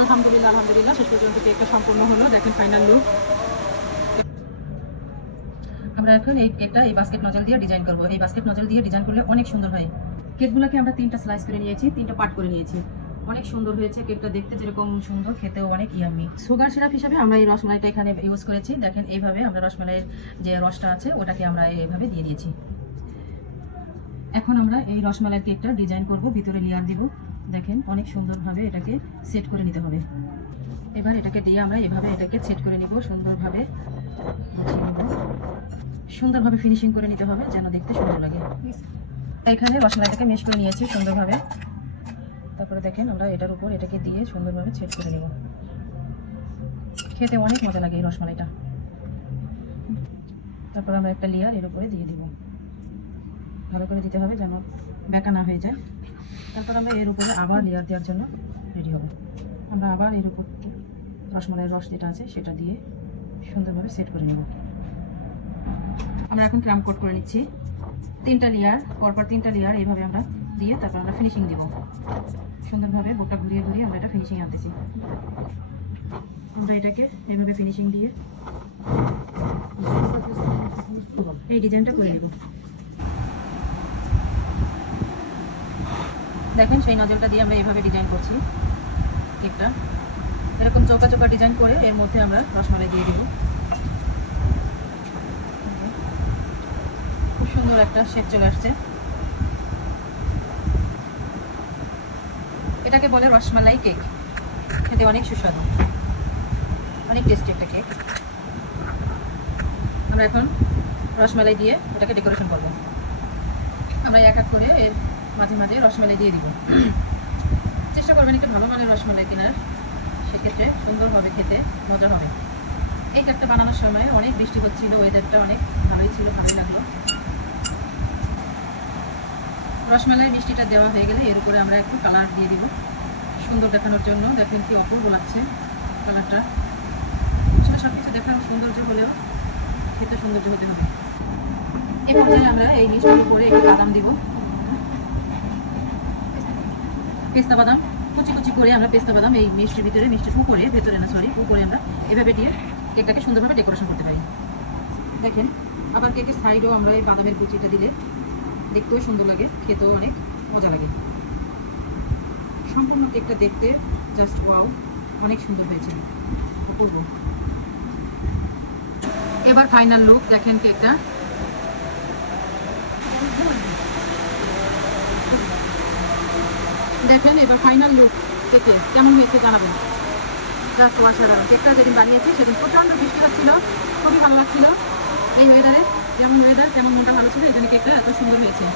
আলহামদুলিল্লাহ আলহামদুলিল্লাহ, শেষ পর্যন্ত কেকটা সম্পূর্ণ হলো। দেখেন ফাইনাল লুক আমরা এখন এই কেকটা এই বাস্কেট নজল দিয়ে ডিজাইন করব। এই বাস্কেট নজল দিয়ে ডিজাইন করলে অনেক সুন্দর হয়। কেকগুলোকে আমরা তিনটা স্লাইস করে নিয়েছি, তিনটা পার্ট করে নিয়েছি। অনেক সুন্দর হয়েছে কেকটা দেখতে, যেরকম সুন্দর, খেতেও অনেক ইয়ামি সুগার সিরাপ হিসাবে আমরা এই রসমালাইটা এখানে ইউজ করেছি। দেখেন এইভাবে আমরা রসমালাইয়ের যে রসটা আছে, ওটাকে আমরা এইভাবে দিয়ে দিয়েছি। এখন আমরা এই রসমালাইয়ের কেকটা ডিজাইন করব, ভিতরে লেয়ার দিব। দেখেন, অনেক সুন্দরভাবে এটাকে সেট করে নিতে হবে। এবার এটাকে দিয়ে আমরা এভাবে এটাকে সেট করে নিব, সুন্দরভাবে সুন্দরভাবে ফিনিশিং করে নিতে হবে, যেন দেখতে সুন্দর লাগে। এখানে রসমালাইটাকে মেশ করে নিয়েছি সুন্দরভাবে। তারপরে দেখেন, আমরা এটার উপর এটাকে দিয়ে সুন্দরভাবে সেট করে নেব। খেতে অনেক মজা লাগে এই রসমালাইটা। তারপর আমরা একটা লেয়ার এর উপরে দিয়ে দিব। ভালো করে দিতে হবে যেন বেঁকা না হয়ে যায়। তারপর আমরা এর উপরে আবার লেয়ার দেওয়ার জন্য রেডি হবে। আমরা আবার এর উপর রসমালাইয়ের রস যেটা আছে সেটা দিয়ে সুন্দরভাবে সেট করে নেব। আমরা এখন ক্রাম কোট করে নিচ্ছি। তিনটা লেয়ার পরপর তিনটা লেয়ার এইভাবে আমরা দিয়ে তারপর আমরা ফিনিশিং দিব। সুন্দরভাবে বোটটা ঘুরিয়ে ঘুরিয়ে আমরা এটা ফিনিশিং আনতেছি। আমরা এটাকে এইভাবে ফিনিশিং দিয়ে এই ডিজাইনটা করে নেব। দেখেন সেই নজলটা দিয়ে আমরা এভাবে ডিজাইন করছি কেকটা। এরকম চৌকা চৌকা ডিজাইন করে এর মধ্যে আমরা রসমালাই দিয়ে দেব। খুব সুন্দর একটা শেপ চলে আসছে। এটাকে বলে রসমালাই কেক। খেতে অনেক সুস্বাদু। অনেক টেস্টি একটা কেক। আমরা এখন রসমালাই দিয়ে এটাকে ডেকোরেশন করব। আমরা এক এক করে এর মাঝে মাঝে রসমালাই দিয়ে দিব। চেষ্টা করবেন একটু ভালো মানের রসমালাই কেনার। সেক্ষেত্রে সুন্দর হবে খেতে, মজা হবে। এই কেকটা বানানোর সময় অনেক বৃষ্টি হচ্ছিল ওয়েদারটা অনেক ভালোই ছিল, ভালোই লাগল। রসমালাই বৃষ্টিটা দেওয়া হয়ে গেলে এর উপরে আমরা একটু কালার দিয়ে দিব। সুন্দর দেখানোর জন্য দেখেন কি অপূর্ব লাগছে কালারটা আসলে সব কিছু দেখানো সৌন্দর্য হলেও খেতে সৌন্দর্য হতে হবে। এ পর্যায়ে আমরা এই মিষ্টির উপরে একটু বাদাম দিব। পেস্তা বাদাম, কুচি কুচি করে আমরা পেস্তা বাদাম এই মিষ্টির ভিতরে মিষ্টির উপরে ভেতরে না সরি উপরে আমরা এভাবে দিয়ে কেকটাকে সুন্দরভাবে ডেকোরেশন করতে পারি। দেখেন, আবার কেকের সাইডেও আমরা এই বাদামের কুচিটা দিলে দেখতেও সুন্দর লাগে, খেতেও অনেক মজা লাগে। সম্পূর্ণ কেকটা দেখতে জাস্ট ওয়াও অনেক সুন্দর হয়েছে। অপূর্ব এবার ফাইনাল লুক দেখেন কেকটা। দেখেন এবার ফাইনাল লুক কেকে কেমন হয়েছে জানাবেন। জাস্ট অসাধারণ। কেকটা যেদিন বানিয়েছি, সেদিন প্রচণ্ড বৃষ্টি হচ্ছিল খুবই ভালো লাগছিল। এই ওয়েদারে যেমন ওয়েদার তেমন মনটা ভালো ছিল এখানে কেকটা এত সুন্দর হয়েছে।